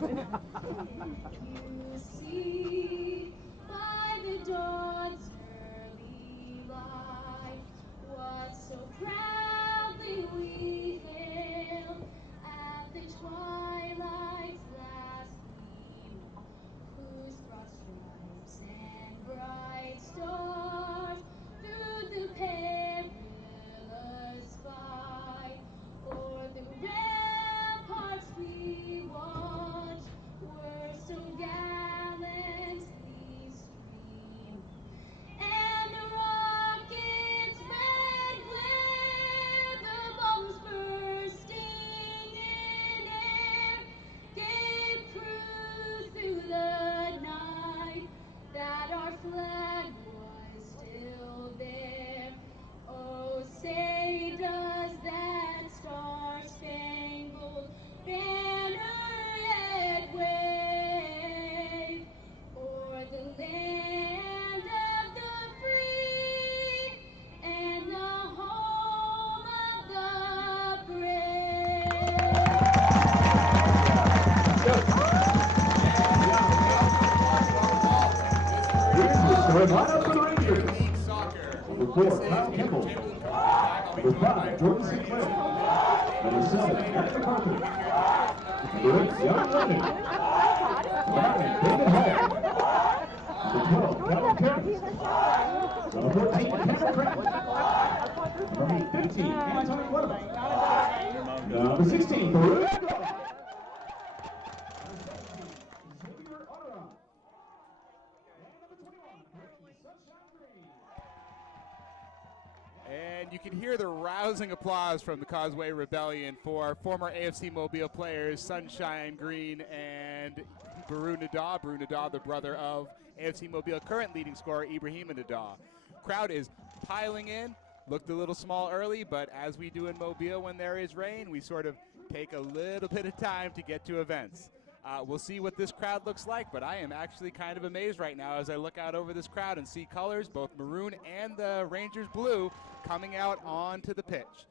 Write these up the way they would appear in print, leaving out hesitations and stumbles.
You see, by the dawn's early light, what so proudly we hailed at the twilight's last gleam, whose broad stripes and bright stars through the perilous fight o'er the ramparts we watched were so gallantly streamed, and the rocket's red glare, the bombs bursting in air, gave proof through the night that our flag was still there. Oh, say does that star-spangled banner yet wave o'er the land of the free and the home of the Here's the starting lineup for the Rangers. Number 4, Kyle Kimball. Number 5, Jordan Sinclair. Number 7, Eric McCarthy. Number 8, Young Lennon. Number 9, David Hall. Number 12, Calvin Perry. Number 14, Cameron Pratt. Number 15, Anthony Weber. Number 16, Goallllll Arad. Number 17, Goallllll Arad. And number 21, Sunshine Green. And you can hear the rousing applause from the Causeway Rebellion for former AFC Mobile players Sunshine Green and Baru Nadah. Baru Nadah, the brother of AFC Mobile current leading scorer Ibrahim Nadah. Crowd is piling in. Looked a little small early, but as we do in Mobile when there is rain, we sort of take a little bit of time to get to events. We'll see what this crowd looks like, but I am actually kind of amazed right now as I look out over this crowd and see colors, both maroon and the Rangers blue, coming out onto the pitch.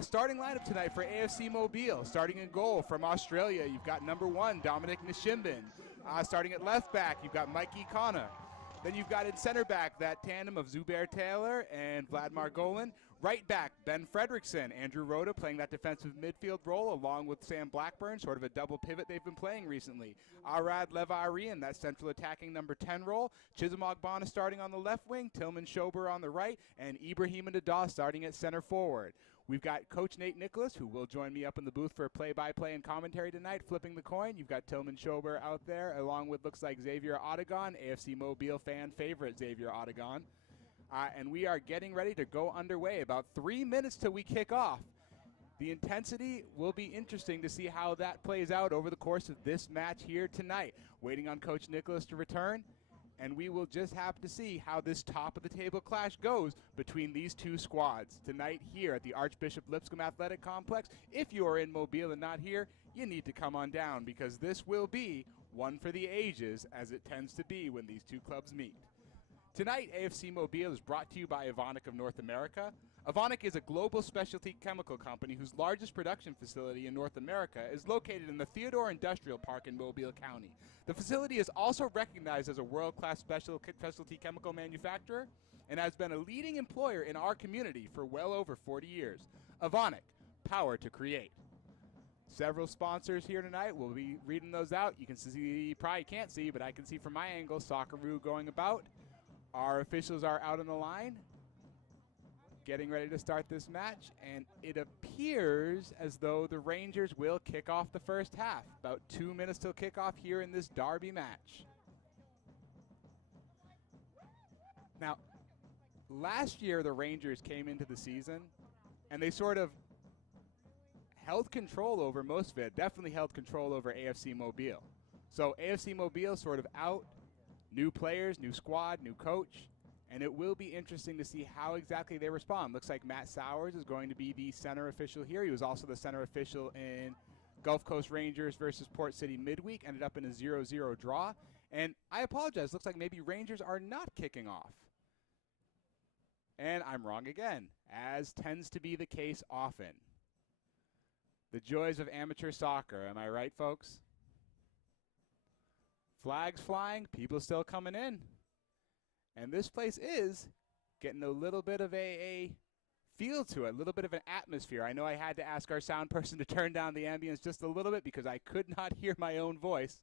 Starting lineup tonight for AFC Mobile. Starting in goal from Australia, you've got number 1, Dominic Nishimbin. Starting at left back, you've got Mikey Kana. Then you've got in center back that tandem of Zubair Taylor and Vladimir Goallllll. Right back, Ben Fredrickson, Andrew Rhoda playing that defensive midfield role along with Sam Blackburn, sort of a double pivot they've been playing recently. Arad Lev Ari in that central attacking number 10 role. Chisholm Ogbonna starting on the left wing, Tillman Schober on the right, and Ibrahim Nadah starting at center forward. We've got Coach Nate Nicholas, who will join me up in the booth for play-by-play and commentary tonight, flipping the coin. You've got Tillman Schober out there, along with, looks like, Xavier Odegon, AFC Mobile fan favorite Xavier Odegon. And we are getting ready to go underway. About 3 minutes till we kick off. The intensity will be interesting to see how that plays out over the course of this match here tonight. Waiting on Coach Nicholas to return. And we will just have to see how this top-of-the-table clash goes between these two squads tonight here at the Archbishop Lipscomb Athletic Complex. If you are in Mobile and not here, you need to come on down because this will be one for the ages, as it tends to be when these two clubs meet. Tonight, AFC Mobile is brought to you by Evonik of North America. Evonik is a global specialty chemical company whose largest production facility in North America is located in the Theodore Industrial Park in Mobile County. The facility is also recognized as a world-class specialty chemical manufacturer and has been a leading employer in our community for well over 40 years. Evonik, power to create. Several sponsors here tonight. We'll be reading those out. You can see, probably can't see, but I can see from my angle, Socceroo going about. Our officials are out on the line, getting ready to start this match, and it appears as though the Rangers will kick off the first half. About 2 minutes till kickoff here in this derby match. Now, last year the Rangers came into the season, and they sort of held control over most of it, definitely held control over AFC Mobile. So AFC Mobile sort of out, new players, new squad, new coach, and it will be interesting to see how exactly they respond. Looks like Matt Sowers is going to be the center official here. He was also the center official in Gulf Coast Rangers versus Port City midweek, ended up in a 0-0 draw. And I apologize, looks like maybe Rangers are not kicking off. And I'm wrong again, as tends to be the case often. The joys of amateur soccer, am I right, folks? Flags flying, people still coming in. And this place is getting a little bit of a feel to it, a little bit of an atmosphere. I know I had to ask our sound person to turn down the ambience just a little bit because I could not hear my own voice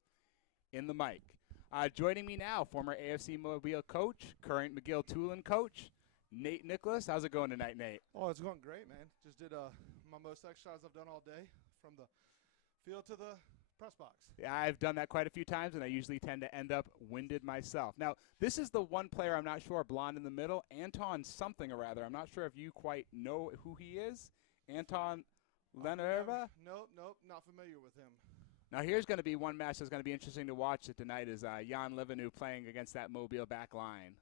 in the mic. Joining me now, former AFC Mobile coach, current McGill-Tulane coach, Nate Nicholas. How's it going tonight, Nate? Oh, it's going great, man. Just did my most exercise I've done all day, from the field to the press box. Yeah, I've done that quite a few times, and I usually tend to end up winded myself. Now, this is the one player I'm not sure, blonde in the middle, Anton something or rather. I'm not sure if you quite know who he is. Anton Lenerva? Nope, not familiar with him. Now, here's going to be one match that's going to be interesting to watch tonight is Jan Livenu playing against that Mobile back line.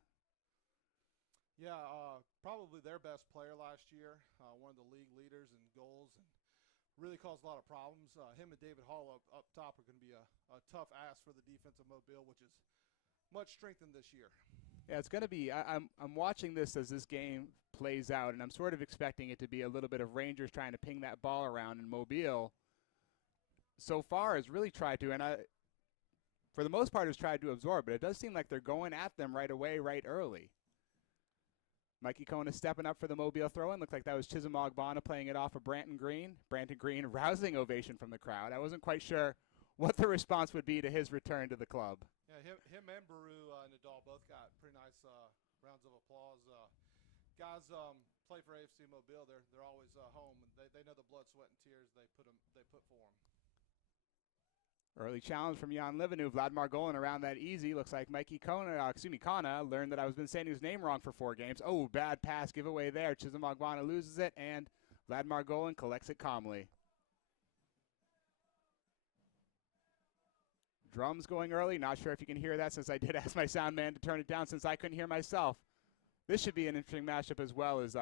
Yeah, probably their best player last year, one of the league leaders in goals, and really caused a lot of problems. Him and David Hall up top are going to be a tough ask for the defense of Mobile, which is much strengthened this year. Yeah, it's going to be. I'm watching this as this game plays out, and I'm sort of expecting it to be a little bit of Rangers trying to ping that ball around, and Mobile so far has really tried to, and for the most part has tried to absorb, but it does seem like they're going at them right away, right early. Mikey Cohen is stepping up for the Mobile throw-in. Looks like that was Chisholm Ogbonna playing it off of Branton Green. Branton Green, rousing ovation from the crowd. I wasn't quite sure what the response would be to his return to the club. Yeah, him and Baru Nadal both got pretty nice rounds of applause. Guys play for AFC Mobile. They're always home. They know the blood, sweat, and tears they put for them. Early challenge from Jan Livenu. Vladimir Goallllll around that easy. Looks like Mikey Kana learned that I was been saying his name wrong for 4 games. Oh, bad pass giveaway there. Chisholm Ogbonna loses it, and Vladimir Goallllll collects it calmly. Drums going early. Not sure if you can hear that since I did ask my sound man to turn it down since I couldn't hear myself. This should be an interesting matchup as well as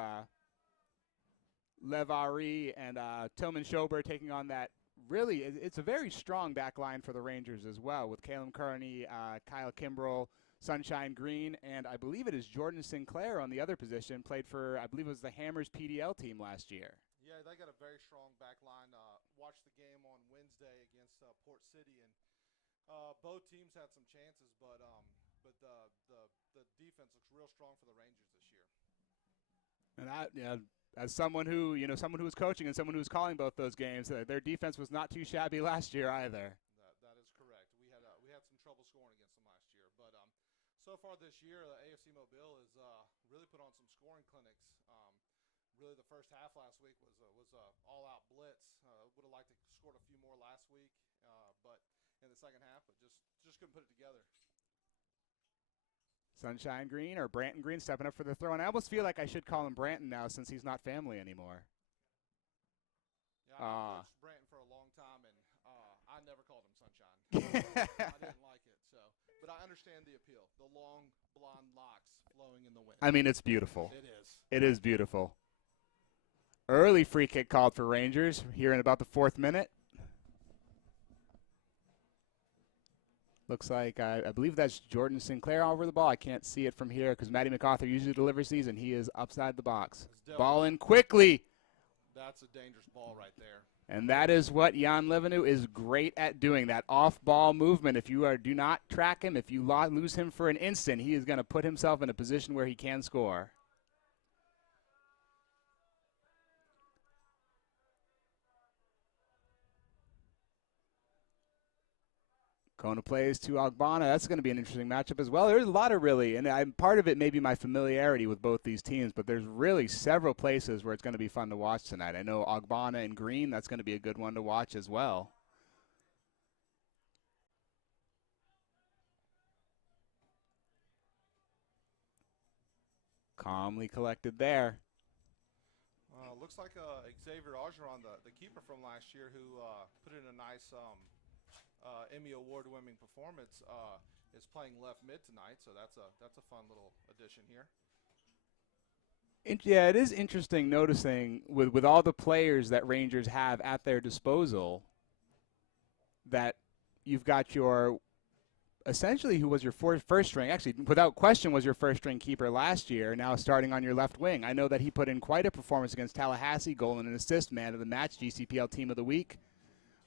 Lev Ari and Tillman Schober taking on that. Really, it's a very strong back line for the Rangers as well, with Caleb Kearney, Kyle Kimbrell, Sunshine Green, and I believe it is Jordan Sinclair on the other position, played for, I believe it was the Hammers PDL team last year. Yeah, they got a very strong back line. Watched the game on Wednesday against Port City, and both teams had some chances, but the defense looks real strong for the Rangers this year. And as someone who was coaching and someone who was calling both those games, their defense was not too shabby last year either. That is correct. We had some trouble scoring against them last year, but so far this year, AFC Mobile has really put on some scoring clinics. Really, the first half last week was all-out blitz. Would have liked to scored a few more last week, but in the second half, but just couldn't put it together. Sunshine Green or Branton Green stepping up for the throw, and I almost feel like I should call him Branton now since he's not family anymore. Yeah, I've coached Branton for a long time, and I never called him Sunshine. I didn't like it, but I understand the appeal. The long blonde locks flowing in the wind. I mean, it's beautiful. It is. It is beautiful. Early free kick called for Rangers here in about the 4th minute. Looks like, I believe that's Jordan Sinclair over the ball. I can't see it from here because Matty MacArthur usually delivers these, and he is upside the box. Ball in quickly. That's a dangerous ball right there. And that is what Jan Livenu is great at doing, that off-ball movement. If you do not track him, if you lose him for an instant, he is going to put himself in a position where he can score. Kona plays to Ogbonna. That's going to be an interesting matchup as well. There's a lot of really, and part of it may be my familiarity with both these teams, but there's really several places where it's going to be fun to watch tonight. I know Ogbonna and Green, that's going to be a good one to watch as well. Calmly collected there. Looks like Xavier Augeron, the keeper from last year, who put in a nice Emmy Award-winning performance, is playing left mid tonight, so that's a fun little addition here. Yeah, it is interesting noticing with all the players that Rangers have at their disposal that you've got your essentially who was your first string, actually without question was your first string keeper last year, now starting on your left wing. I know that he put in quite a performance against Tallahassee, goal and an assist, man of the match, GCPL team of the week.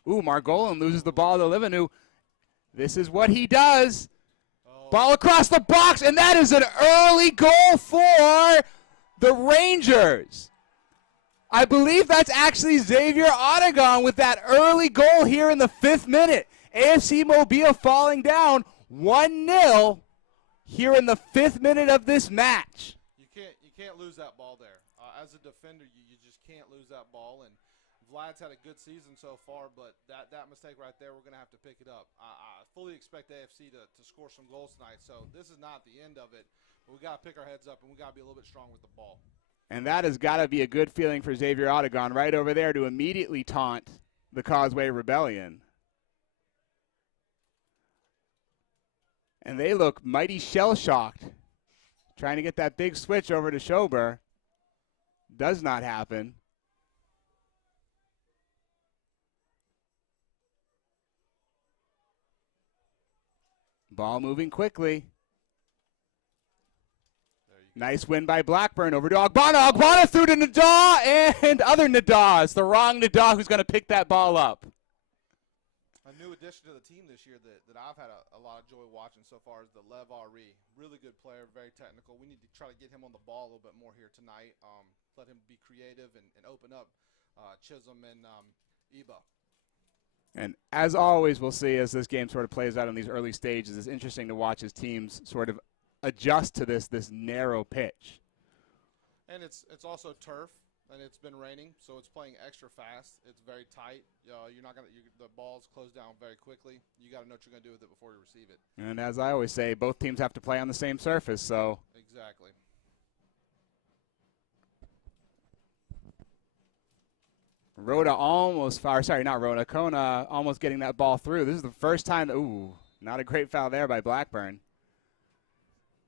Ooh, Margolin loses the ball to Livenu. This is what he does. Oh. Ball across the box, and that is an early goal for the Rangers. I believe that's actually Xavier Aragon with that early goal here in the 5th minute. AFC Mobile falling down 1-0 here in the 5th minute of this match. You can't lose that ball there. As a defender, you just can't lose that ball. And Vlad's had a good season so far, but that mistake right there, we're going to have to pick it up. I fully expect AFC to score some goals tonight, so this is not the end of it. But we got to pick our heads up, and we got to be a little bit strong with the ball. And that has got to be a good feeling for Xavier Aragon right over there to immediately taunt the Causeway Rebellion. And they look mighty shell-shocked, trying to get that big switch over to Schober. Does not happen. Ball moving quickly. Nice win by Blackburn over to Ogbonna. Ogbonna through to Nadah and other Nadah. It's the wrong Nadah who's going to pick that ball up. A new addition to the team this year that I've had a lot of joy watching so far is the Lev Ari. Really good player, very technical. We need to try to get him on the ball a little bit more here tonight. Let him be creative and open up Chisholm and Eba. And as always, we'll see as this game sort of plays out in these early stages, it's interesting to watch his teams sort of adjust to this narrow pitch. And it's also turf, and it's been raining, so it's playing extra fast. It's very tight. You're not gonna the ball's closed down very quickly. You got to know what you're gonna do with it before you receive it. And as I always say, both teams have to play on the same surface. So exactly. Kona almost getting that ball through. This is the first time. Ooh, not a great foul there by Blackburn.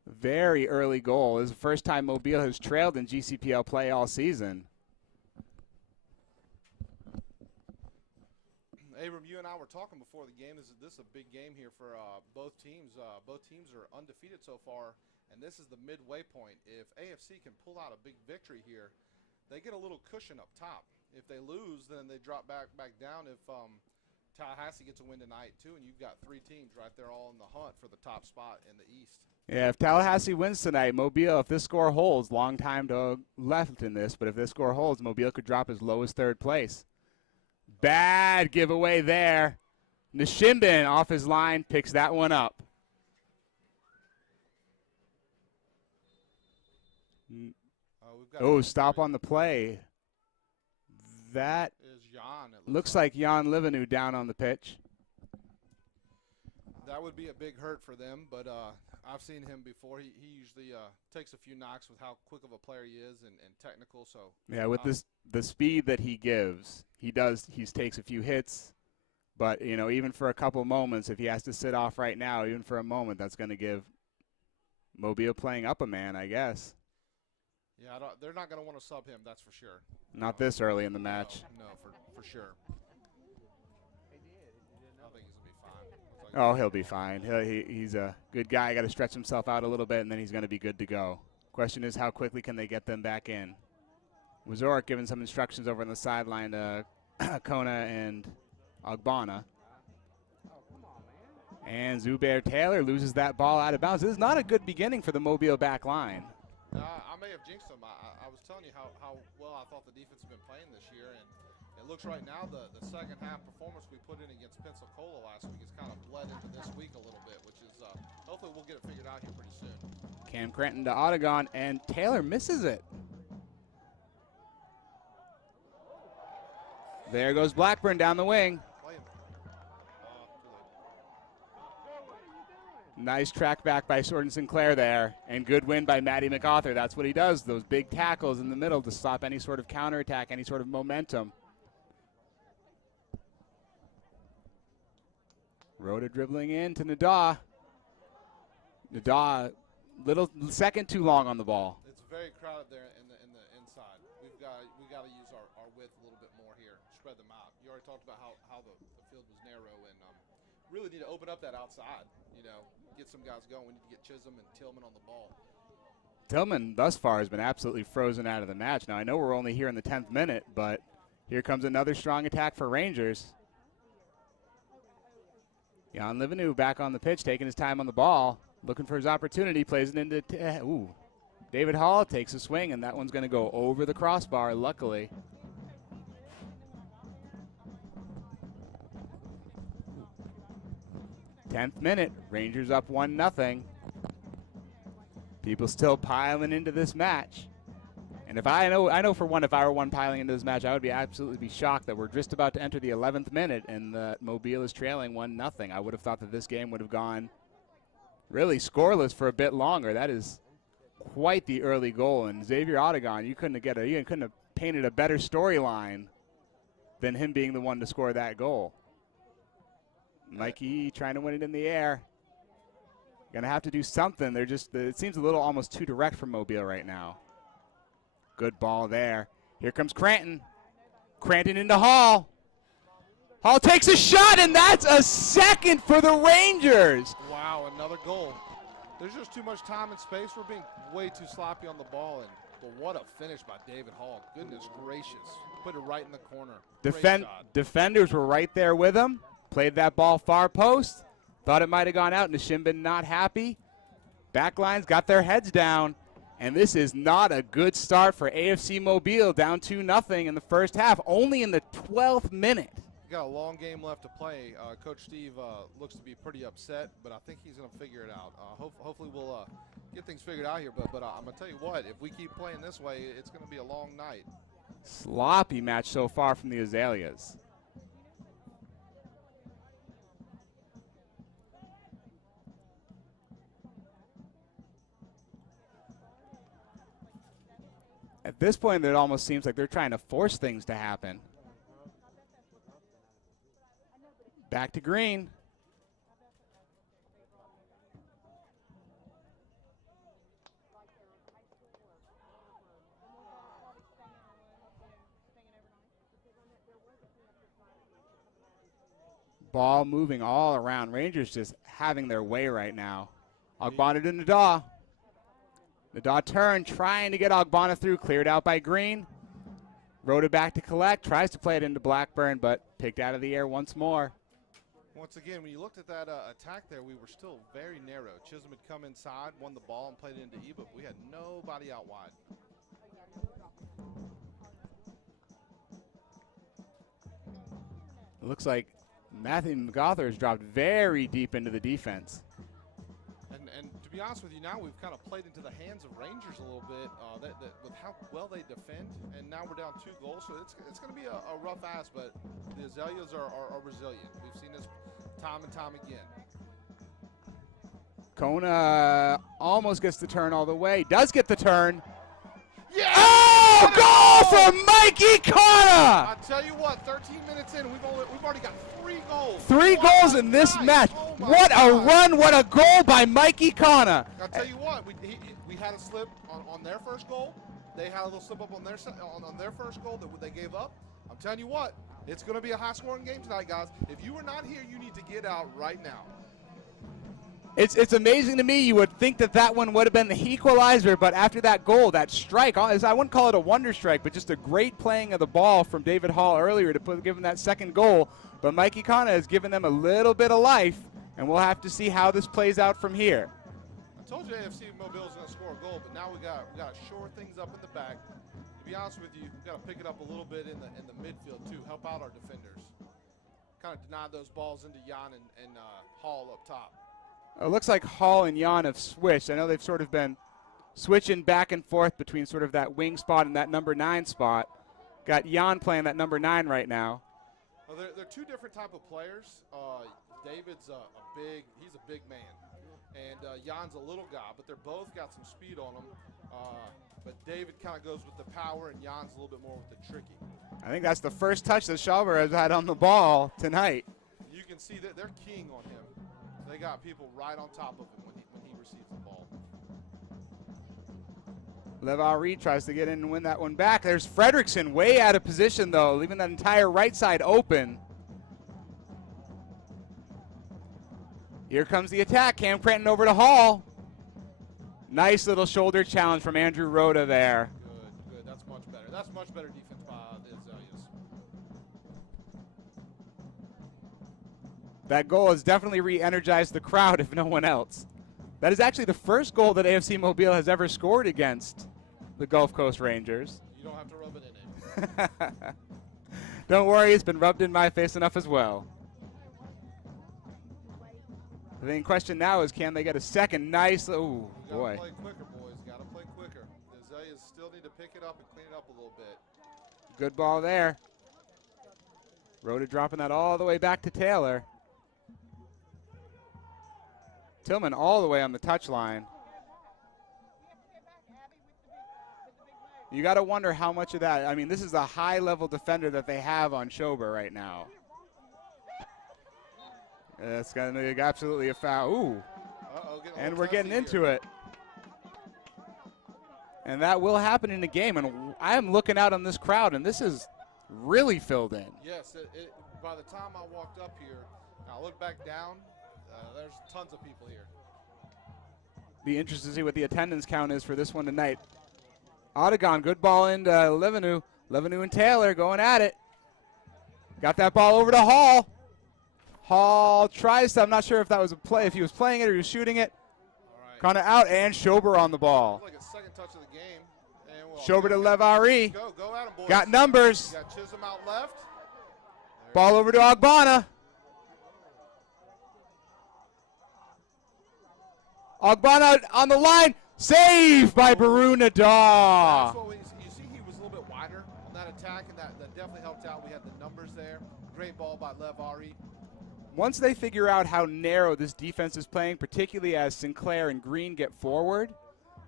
Very early goal. This is the first time Mobile has trailed in GCPL play all season. Abram, you and I were talking before the game. This is a big game here for both teams. Both teams are undefeated so far, and this is the midway point. If AFC can pull out a big victory here, they get a little cushion up top. If they lose, then they drop back down. If Tallahassee gets a win tonight, too, and you've got 3 teams right there all in the hunt for the top spot in the East. Yeah, if Tallahassee wins tonight, Mobile, if this score holds, long time to left in this, but if this score holds, Mobile could drop as low as 3rd place. Bad giveaway there. Nishimbin off his line picks that one up. Oh, stop on the play. That is Jan. Looks like Jan Livenu down on the pitch. That would be a big hurt for them, but I've seen him before. He usually takes a few knocks with how quick of a player he is and technical. So yeah, with the speed that he gives, he takes a few hits, but even for a couple moments, if he has to sit off right now, even for a moment, that's going to give Mobile playing up a man, I guess. Yeah, they're not going to want to sub him, that's for sure. Not this early in the match. No, for sure. I think he's going to be fine. Oh, he'll be fine. He's a good guy. Got to stretch himself out a little bit, and then he's going to be good to go. Question is, how quickly can they get them back in? Wazorek giving some instructions over on the sideline to Kona and Ogbonna. And Zubair Taylor loses that ball out of bounds. This is not a good beginning for the Mobile back line. I may have jinxed them. I was telling you how well I thought the defense had been playing this year, and it looks right now the second half performance we put in against Pensacola last week has kind of bled into this week a little bit, which is hopefully we'll get it figured out here pretty soon. Cam Crenton to Aragon, and Taylor misses it. There goes Blackburn down the wing. Nice track back by Jordan Sinclair there, and good win by Matty MacArthur. That's what he does, those big tackles in the middle to stop any sort of counterattack, any sort of momentum. Rhoda dribbling in to Nadah. Nadah, second too long on the ball. It's very crowded there in the inside. We got to use our width a little bit more here, spread them out. You already talked about how the field was narrow, and really need to open up that outside, get some guys going. We need to get Chisholm and Tillman on the ball. Tillman thus far has been absolutely frozen out of the match. Now, I know we're only here in the 10th minute, but here comes another strong attack for Rangers. Jan Livenu back on the pitch, taking his time on the ball, looking for his opportunity, plays it into David Hall takes a swing, and that one's going to go over the crossbar, luckily. Tenth minute, Rangers up 1-0. People still piling into this match. And if I know for one, if I were one piling into this match, I would be absolutely shocked that we're just about to enter the 11th minute and the Mobile is trailing 1-0. I would have thought that this game would have gone really scoreless for a bit longer. That is quite the early goal. And Xavier Odegon, you couldn't have painted a better storyline than him being the one to score that goal. Mikey trying to win it in the air. Gonna have to do something. It seems a little almost too direct for Mobile right now. Good ball there. Here comes Cranton. Cranton into Hall. Hall takes a shot, and that's a second for the Rangers. Wow, another goal. There's just too much time and space. We're being way too sloppy on the ball, but what a finish by David Hall. Goodness gracious. Put it right in the corner. Defenders were right there with him. Played that ball far post. Thought it might have gone out. Nishimbin not happy. Backlines got their heads down. And this is not a good start for AFC Mobile, down 2-0 in the first half, only in the 12th minute. We got a long game left to play. Coach Steve looks to be pretty upset, but I think he's going to figure it out. Hopefully we'll get things figured out here, but I'm going to tell you what, if we keep playing this way, it's going to be a long night. Sloppy match so far from the Azaleas. At this point, it almost seems like they're trying to force things to happen. Back to Green. Ball moving all around. Rangers just having their way right now. Ogbonna to Nadaw. Nadaw turn, trying to get Ogbonna through, cleared out by Green. Wrote it back to collect, tries to play it into Blackburn, but picked out of the air once more. Once again, when you looked at that attack there, we were still very narrow. Chisholm had come inside, won the ball, and played it into E, but we had nobody out wide. It looks like Matthew McGarther has dropped very deep into the defense. And to be honest with you, now we've kind of played into the hands of Rangers a little bit with how well they defend, and now we're down 2 goals, so it's going to be a rough ass, but the Azaleas are resilient. We've seen this time and time again. Kona almost gets the turn all the way, does get the turn. Yeah! Oh, goal from Mikey Kona! I tell you what, 13 minutes in, we've already got 3 goals. 3 goals in this match. Oh what a run, what a goal by Mikey Kona. I'll tell you what, we had a slip on their first goal. They had a little slip up on their first goal that they gave up. I'm telling you what, it's going to be a high-scoring game tonight, guys. If you are not here, you need to get out right now. It's amazing to me. You would think that one would have been the equalizer, but after that goal, that strike, I wouldn't call it a wonder strike, but just a great playing of the ball from David Hall earlier to give him that second goal. But Mikey Kona has given them a little bit of life, and we'll have to see how this plays out from here. I told you AFC Mobile is going to score a goal, but now we got to shore things up in the back. To be honest with you, we've got to pick it up a little bit in the midfield too, help out our defenders. Kind of deny those balls into Jan and Hall up top. It looks like Hall and Jan have switched. I know they've sort of been switching back and forth between sort of that wing spot and that number 9 spot. Got Jan playing that number 9 right now. Well, they're 2 different type of players. David's he's a big man, and Jan's a little guy, but they're both got some speed on them. But David kind of goes with the power, and Jan's a little bit more with the tricky. I think that's the first touch that Schauber has had on the ball tonight. You can see that they're keying on him. They got people right on top of him when he receives the ball. Lev Ari tries to get in and win that one back. There's Fredrickson way out of position, though, leaving that entire right side open. Here comes the attack. Cam Cranton over to Hall. Nice little shoulder challenge from Andrew Rhoda there. Good. That's much better. That's much better defense by the Azaleas. That goal has definitely re-energized the crowd, if no one else. That is actually the first goal that AFC Mobile has ever scored against the Gulf Coast Rangers. You don't have to rub it in it. Don't worry, it's been rubbed in my face enough as well. The main question now is, can they get a second? Nice. Oh, boy. Gotta play quicker, boys. Gotta play quicker. The Azaleas still need to pick it up and clean it up a little bit. Good ball there. Rhoda dropping that all the way back to Taylor. Tillman all the way on the touchline. You got to wonder how much of that. I mean, this is a high-level defender that they have on Schober right now. That's going to be absolutely a foul. Ooh. And we're getting into it. And that will happen in the game. And I'm looking out on this crowd, and this is really filled in. Yes. By the time I walked up here, I look back down, there's tons of people here. Be interested to see what the attendance count is for this one tonight. Odegon, good ball into Levenu. Levenu and Taylor going at it. Got that ball over to Hall. Hall tries to, I'm not sure if that was a play, if he was playing it or he was shooting it. Right. Kind of out, and Schober on the ball. Like a second touch of the game. And Schober to Lev Ari. Go at him, boys. Got numbers. Got Chisholm out left. Ball over to Ogbonna. Ogbonna on the line. Save by Baru Nadar. You see he was a little bit wider on that attack, and that definitely helped out. We had the numbers there. Great ball by Lev Ari. Once they figure out how narrow this defense is playing, particularly as Sinclair and Green get forward,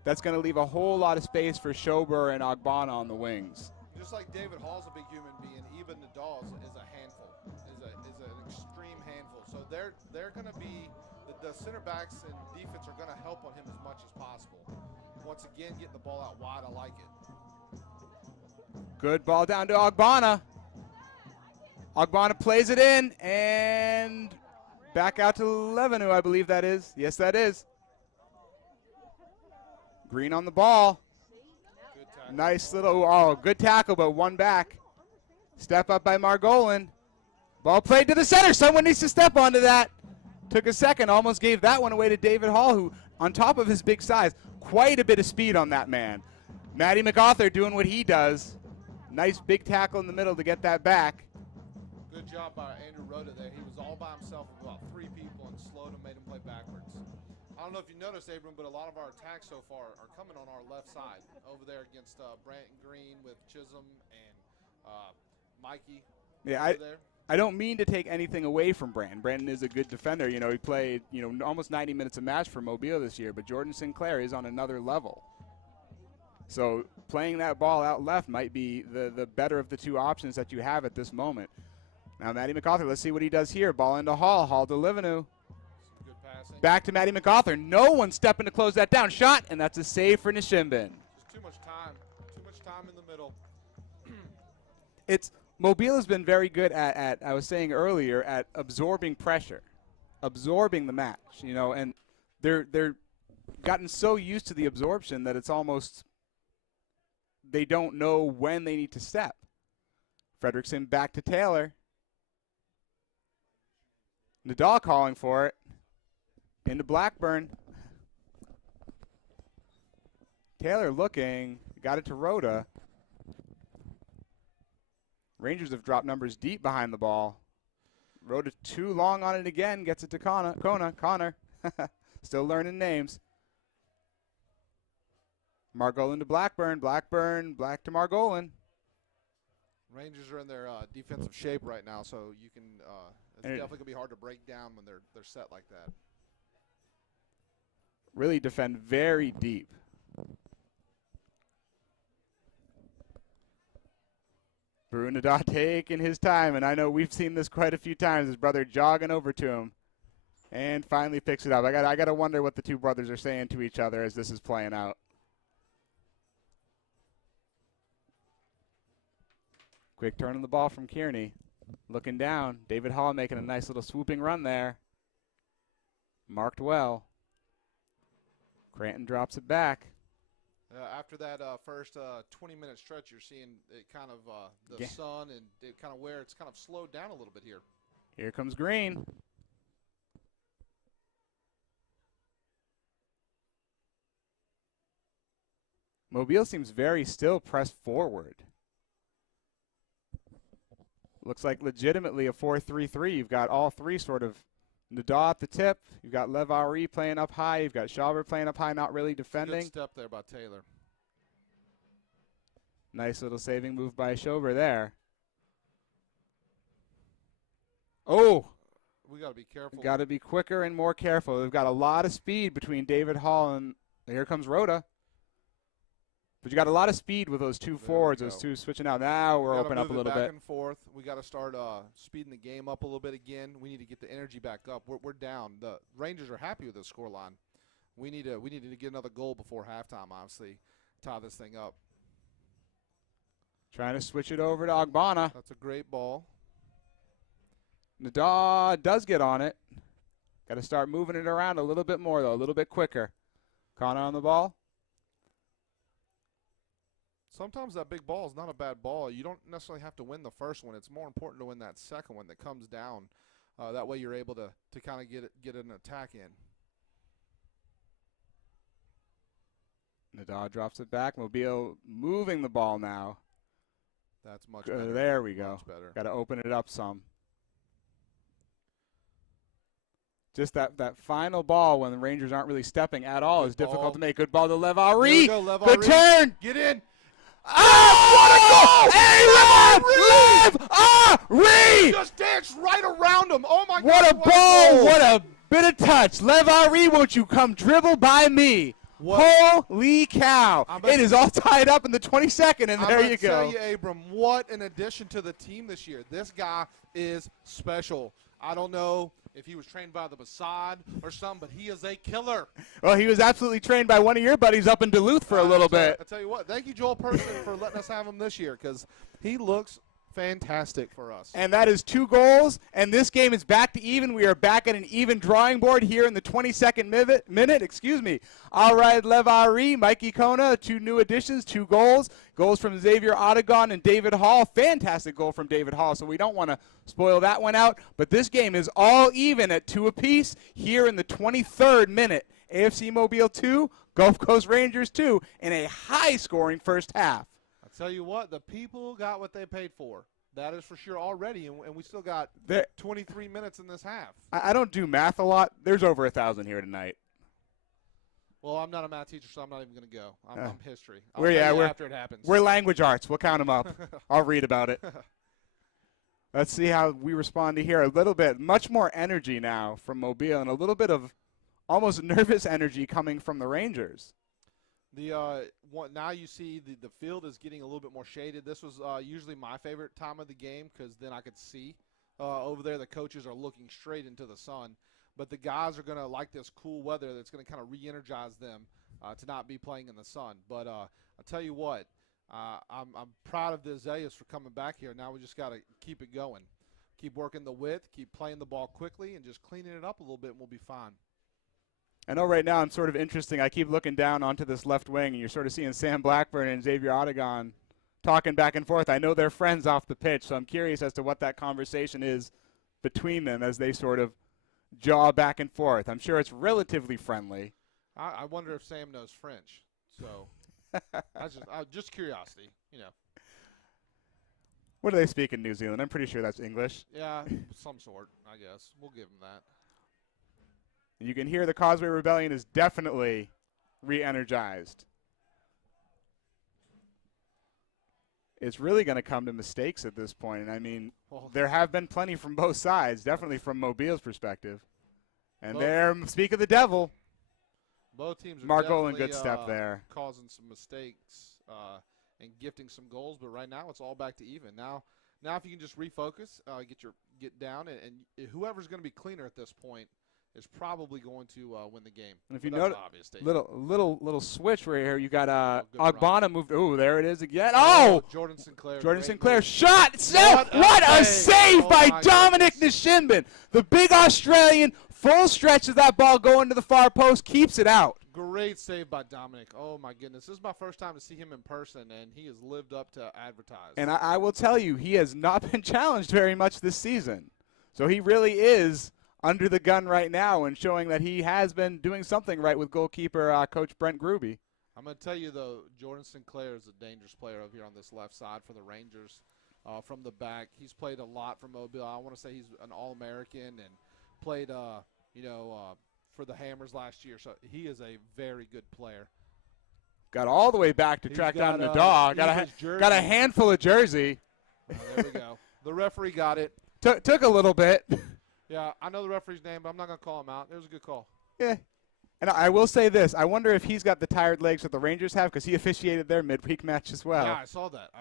that's going to leave a whole lot of space for Schober and Ogbonna on the wings. Just like David Hall's a big human being, even Nadal is a handful, is an extreme handful. So they're going to be the center backs and defense are going to help on him as much as possible. Once again, getting the ball out wide, I like it. Good ball down to Ogbonna. Ogbonna plays it in, and back out to Levenu, I believe that is. Yes, that is. Green on the ball. Nice little, good tackle, but one back. Step up by Margolin. Ball played to the center. Someone needs to step onto that. Took a second, almost gave that one away to David Hall, who, on top of his big size, quite a bit of speed on that man. Matty MacArthur doing what he does. Nice big tackle in the middle to get that back. Good job by Andrew Rhoda there. He was all by himself with about 3 people and slowed him, made him play backwards. I don't know if you noticed, Abram, but a lot of our attacks so far are coming on our left side over there against Branton Green with Chisholm and Mikey. Yeah, I don't mean to take anything away from Branton. Branton is a good defender. You know, he played, almost 90 minutes a match for Mobile this year, but Jordan Sinclair is on another level. So playing that ball out left might be the better of the two options that you have at this moment. Now Matty MacArthur, let's see what he does here. Ball into Hall. Hall to Livenu. Good passing. Back to Matty MacArthur. No one stepping to close that down. Shot, and that's a save for Nishimbin. Just too much time. Too much time in the middle. Mobile has been very good at, I was saying earlier, at absorbing pressure, absorbing the match, and they're gotten so used to the absorption that it's almost they don't know when they need to step. Fredrickson back to Taylor. Nadal calling for it. Into Blackburn. Taylor looking. Got it to Rhoda. Rangers have dropped numbers deep behind the ball. Rhoda too long on it again. Gets it to Connor. Still learning names. Margolin to Blackburn. Blackburn back to Margolin. Rangers are in their defensive shape right now, so you can it's definitely going to be hard to break down when they're set like that. Really defend very deep. Brunadot taking his time, and I know we've seen this quite a few times. His brother jogging over to him and finally picks it up. I got to wonder what the two brothers are saying to each other as this is playing out. Quick turn on the ball from Kearney. Looking down. David Hall making a nice little swooping run there. Marked well. Cranton drops it back. After that first 20-minute stretch, you're seeing it kind of the sun and it kind of where it's kind of slowed down a little bit here. Here comes Green. Mobile seems very still pressed forward. Looks like legitimately a 4-3-3. You've got all three sort of Nada at the tip. You've got Lev Ari playing up high. You've got Schaber playing up high, not really defending. Good step there by Taylor. Nice little saving move by Schaber there. Oh! We got to be careful. Got to be quicker and more careful. They've got a lot of speed between David Hall and here comes Rhoda. But you got a lot of speed with those two forwards, those two switching out. Now we're opening up a little bit. Back and forth. We got to start speeding the game up a little bit again. We need to get the energy back up. We're down. The Rangers are happy with the scoreline. We need to get another goal before halftime, honestly, tie this thing up. Trying to switch it over to Ogbonna. That's a great ball. Nada does get on it. Got to start moving it around a little bit more, though, a little bit quicker. Connor on the ball. Sometimes that big ball is not a bad ball. You don't necessarily have to win the first one. It's more important to win that second one that comes down. That way you're able to kind of get an attack in. Nada drops it back. Mobile moving the ball now. That's much better. There we go. Much better. Got to open it up some. Just that final ball when the Rangers aren't really stepping at all is difficult to make. Good ball to Lev Ari. Good turn. Get in. Oh, what a goal! Lev Ari! Just danced right around him. Oh, my God. What a ball. What a bit of touch. Lev Ari, won't you come dribble by me? What? Holy cow. It is all tied up in the 22nd, and there you go. I'm going to tell you, Abram, what an addition to the team this year. This guy is special. I don't know if he was trained by the Mossad or something, but he is a killer. Well, he was absolutely trained by one of your buddies up in Duluth for a little bit. I tell you what, thank you, Joel Person, for letting us have him this year because he looks fantastic for us. And that is 2 goals, and this game is back to even. We are back at an even drawing board here in the 22nd minute. Arad Lev Ari, Mikey Kona, 2 new additions, 2 goals. Goals from Xavier Odegon and David Hall. Fantastic goal from David Hall, so we don't want to spoil that one out. But this game is all even at 2 apiece here in the 23rd minute. AFC Mobile 2, Gulf Coast Rangers 2 in a high-scoring first half. Tell you what, the people got what they paid for. That is for sure already, and we still got 23 minutes in this half. I don't do math a lot. There's over 1,000 here tonight. Well, I'm not a math teacher, so I'm not even going to go. I'm history. We're after it happens. We're language arts. We'll count them up. I'll read about it. Let's see how we respond to here. A little bit, much more energy now from Mobile, and a little bit of almost nervous energy coming from the Rangers. Now you see the field is getting a little bit more shaded. This was usually my favorite time of the game because then I could see over there the coaches are looking straight into the sun. But the guys are going to like this cool weather that's going to kind of re-energize them to not be playing in the sun. But I'll tell you what, I'm proud of the Azaleas for coming back here. Now we just got to keep it going. Keep working the width, keep playing the ball quickly, and just cleaning it up a little bit and we'll be fine. I know right now I'm sort of interesting. I keep looking down onto this left wing, and you're sort of seeing Sam Blackburn and Xavier Odegon talking back and forth. I know they're friends off the pitch, so I'm curious as to what that conversation is between them as they sort of jaw back and forth. I'm sure it's relatively friendly. I wonder if Sam knows French. So just curiosity, you know. What do they speak in New Zealand? I'm pretty sure that's English. Yeah, some sort, I guess. We'll give them that. You can hear the Causeway Rebellion is definitely re-energized. It's really going to come to mistakes at this point. And I mean, there have been plenty from both sides, definitely from Mobile's perspective. And there, speak of the devil. Both teams are Marco in good step there. Causing some mistakes and gifting some goals, but right now it's all back to even. Now if you can just refocus, get down, and whoever's going to be cleaner at this point is probably going to win the game. And if you notice, little switch right here, you got Ogbonna moved. Oh, there it is again. Oh, Jordan Sinclair. Jordan Sinclair shot. What a save by Dominic Nishinbin. The big Australian, full stretch of that ball going to the far post, keeps it out. Great save by Dominic. Oh, my goodness. This is my first time to see him in person, and he has lived up to advertise. And I will tell you, he has not been challenged very much this season. So he really is under the gun right now and showing that he has been doing something right with goalkeeper Coach Brent Gruby. I'm going to tell you, though, Jordan Sinclair is a dangerous player over here on this left side for the Rangers. From the back, he's played a lot for Mobile. I want to say he's an All-American and played, for the Hammers last year. So he is a very good player. Got all the way back to track down the dog. Got a handful of jersey. Oh, there we go. The referee got it. Took a little bit. Yeah, I know the referee's name, but I'm not going to call him out. It was a good call. Yeah. And I will say this. I wonder if he's got the tired legs that the Rangers have because he officiated their midweek match as well. Yeah, I saw that.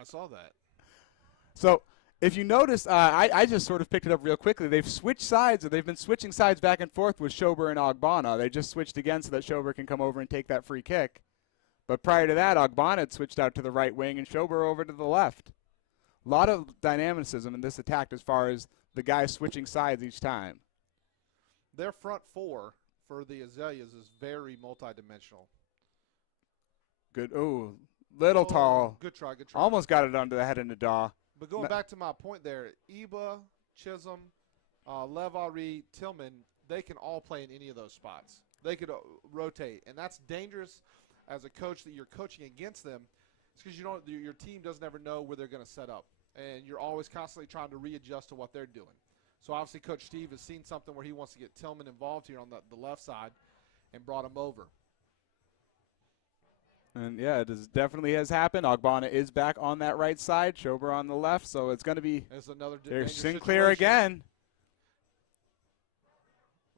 So if you notice, I just sort of picked it up real quickly. They've switched sides. They've been switching sides back and forth with Schober and Ogbonna. They just switched again so that Schober can come over and take that free kick. But prior to that, Ogbonna had switched out to the right wing and Schober over to the left. A lot of dynamicism in this attack as far as the guys switching sides each time. Their front four for the Azaleas is very multidimensional. Good. Ooh, little tall. Good try. Almost got it under the head of Nadaw. But going back to my point there, Iba, Chisholm, Lev Ari, Tillman, they can all play in any of those spots. They could rotate, and that's dangerous as a coach that you're coaching against them. It's because your team doesn't ever know where they're going to set up, and you're always constantly trying to readjust to what they're doing. So obviously Coach Steve has seen something where he wants to get Tillman involved here on the left side and brought him over. And, yeah, it definitely has happened. Ogbonna is back on that right side, Schober on the left, so it's going to be there's Sinclair situation. again.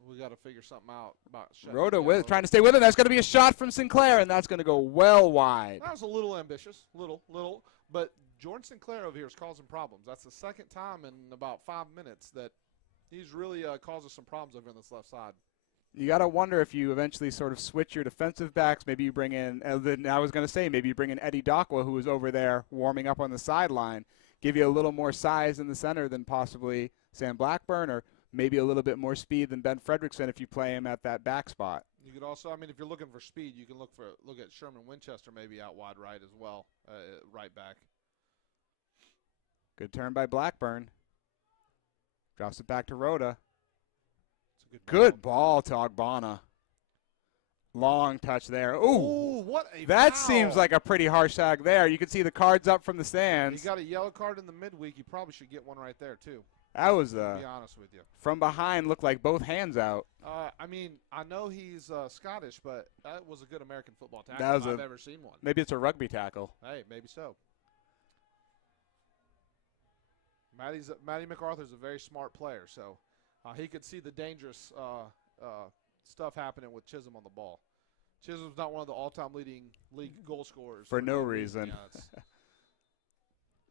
We got to figure something out about Rhoda trying to stay with him. That's going to be a shot from Sinclair, and that's going to go well wide. That was a little ambitious, little. But Jordan Sinclair over here is causing problems. That's the second time in about 5 minutes that he's really causing some problems over on this left side. You got to wonder if you eventually sort of switch your defensive backs. Maybe you bring in, I was going to say, maybe you bring in Eddie Docwa, who is over there warming up on the sideline, give you a little more size in the center than possibly Sam Blackburn, or maybe a little bit more speed than Ben Fredrickson if you play him at that back spot. You could also, if you're looking for speed, you can look at Sherman Winchester maybe out wide right as well, right back. Good turn by Blackburn. Drops it back to Rhoda. Good ball to Ogbonna. Long touch there. Ooh, what a that foul. Seems like a pretty harsh tag there. You can see the cards up from the stands. He got a yellow card in the midweek. You probably should get one right there, too. That was, to be honest with you. From behind, looked like both hands out. I know he's Scottish, but that was a good American football tackle if I've ever seen one. Maybe it's a rugby tackle. Hey, maybe so. Matty MacArthur's a very smart player, so he could see the dangerous stuff happening with Chisholm on the ball. Chisholm's not one of the all-time leading league goal scorers. For no reason. Yeah,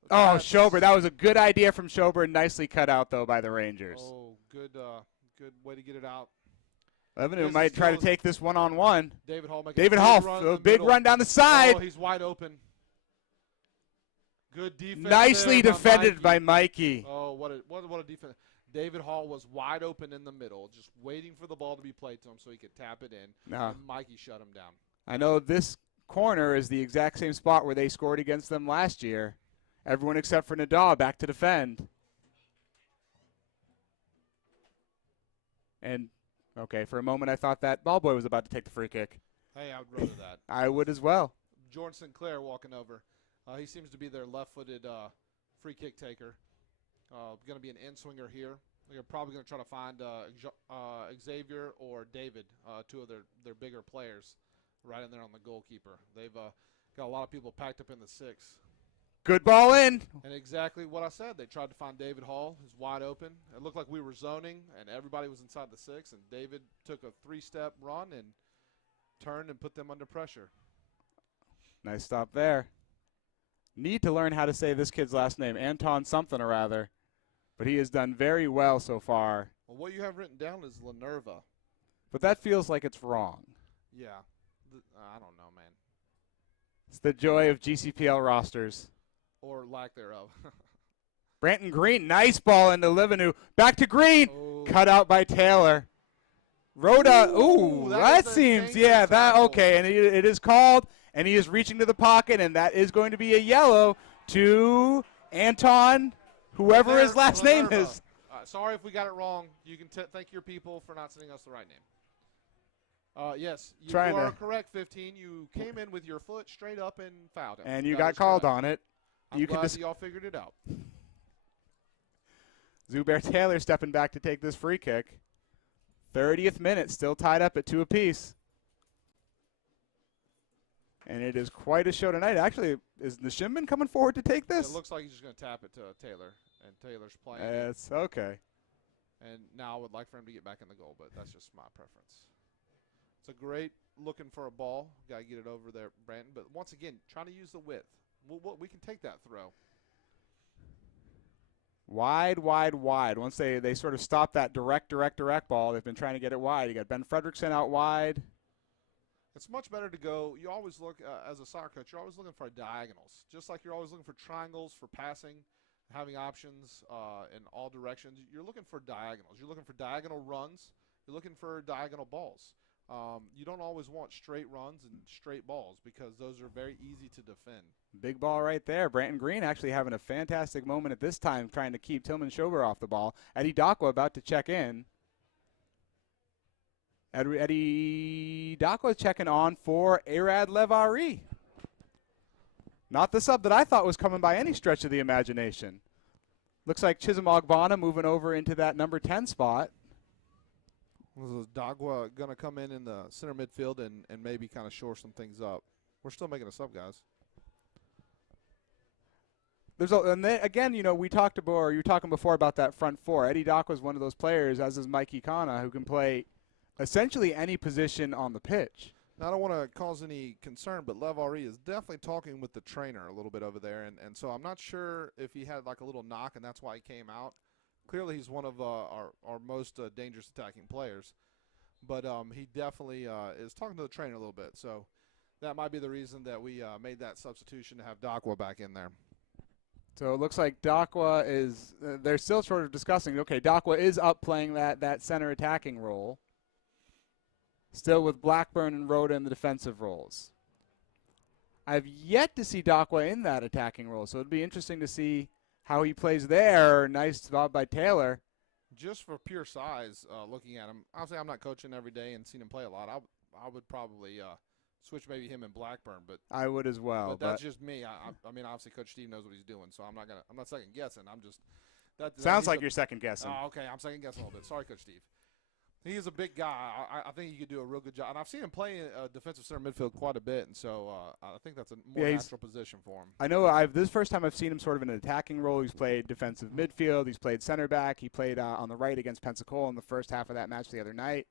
oh, Schober. That was a good idea from Schober. Nicely cut out, though, by the Rangers. Oh, good way to get it out. Lebanon might try to take this one-on-one. David Hall. A big run down the side. Oh, he's wide open. Good defense. Nicely defended by Mikey. Oh, what a defense. David Hall was wide open in the middle, just waiting for the ball to be played to him so he could tap it in. And Mikey shut him down. I know this corner is the exact same spot where they scored against them last year. Everyone except for Nadaw back to defend. And, okay, for a moment I thought that ball boy was about to take the free kick. Hey, I would rather that. I would as well. Jordan Sinclair walking over. He seems to be their left-footed free kick taker. Going to be an in-swinger here. They're probably going to try to find Xavier or David, two of their bigger players, right in there on the goalkeeper. They've got a lot of people packed up in the six. Good ball in. And exactly what I said. They tried to find David Hall, who's wide open. It looked like we were zoning, and everybody was inside the six, and David took a three-step run and turned and put them under pressure. Nice stop there. Need to learn how to say this kid's last name, Anton something or other. But he has done very well so far. Well, what you have written down is Lanerva. But that feels like it's wrong. Yeah. I don't know, man. It's the joy of GCPL rosters. Or lack thereof. Branton Green, nice ball into Livenu. Back to Green. Oh. Cut out by Taylor. Rhoda, that seems, yeah, that, okay. And it is called, and he is reaching to the pocket, and that is going to be a yellow to Anton, whoever his last name is. Sorry if we got it wrong. You can thank your people for not sending us the right name. Yes, you Trying are to- correct, 15. You came in with your foot straight up and fouled him. And you That got is called correct. on it. I'm You could glad dis- that y'all figured it out. Zubair Taylor stepping back to take this free kick. 30th minute, still tied up at 2 apiece. And it is quite a show tonight. Actually, is Nishimban coming forward to take this? It looks like he's just going to tap it to Taylor, and Taylor's playing. It's okay. And now I would like for him to get back in the goal, but that's just my preference. It's a great looking for a ball. Got to get it over there, Brandon. But once again, trying to use the width. We can take that throw. Wide, wide, wide. Once they sort of stop that direct ball, they've been trying to get it wide. You got Ben Fredrickson out wide. It's much better to go. You always look, as a soccer coach, you're always looking for diagonals. Just like you're always looking for triangles for passing, having options in all directions. You're looking for diagonals. You're looking for diagonal runs. You're looking for diagonal balls. You don't always want straight runs and straight balls because those are very easy to defend. Big ball right there. Branton Green actually having a fantastic moment at this time trying to keep Tillman Schober off the ball. Eddie Dakwa about to check in. Eddie Dakwa checking on for Arad Lev Ari. Not the sub that I thought was coming by any stretch of the imagination. Looks like Chisholm Ogbonna moving over into that number 10 spot. Was Dagwa going to come in the center midfield and maybe kind of shore some things up? We're still making a sub, guys. And then, again, you know, we talked about, or you were talking before about that front four. Eddie Dakwa is one of those players, as is Mikey Kana, who can play essentially any position on the pitch. Now, I don't want to cause any concern, but Lev Ari is definitely talking with the trainer a little bit over there, and so I'm not sure if he had like a little knock and that's why he came out. Clearly, he's one of our most dangerous attacking players, but he definitely is talking to the trainer a little bit. So that might be the reason that we made that substitution to have Dakwa back in there. So it looks like Dakwa is they're still sort of discussing, okay, Dakwa is up playing that center attacking role. Still with Blackburn and Rhoda in the defensive roles. I've yet to see Dakwa in that attacking role, so it'd be interesting to see how he plays there. Nice job by Taylor. Just for pure size, looking at him, obviously I'm not coaching every day and seen him play a lot. I would probably switch maybe him and Blackburn, but I would as well. But that's just me. I mean, obviously Coach Steve knows what he's doing, so I'm not second guessing. I'm just sounds like you're second guessing. Oh, okay, I'm second guessing a little bit. Sorry, Coach Steve. He is a big guy. I think he could do a real good job. And I've seen him play defensive center midfield quite a bit, and so I think that's a more natural position for him. I know this is the first time I've seen him sort of in an attacking role. He's played defensive midfield. He's played center back. He played on the right against Pensacola in the first half of that match the other night.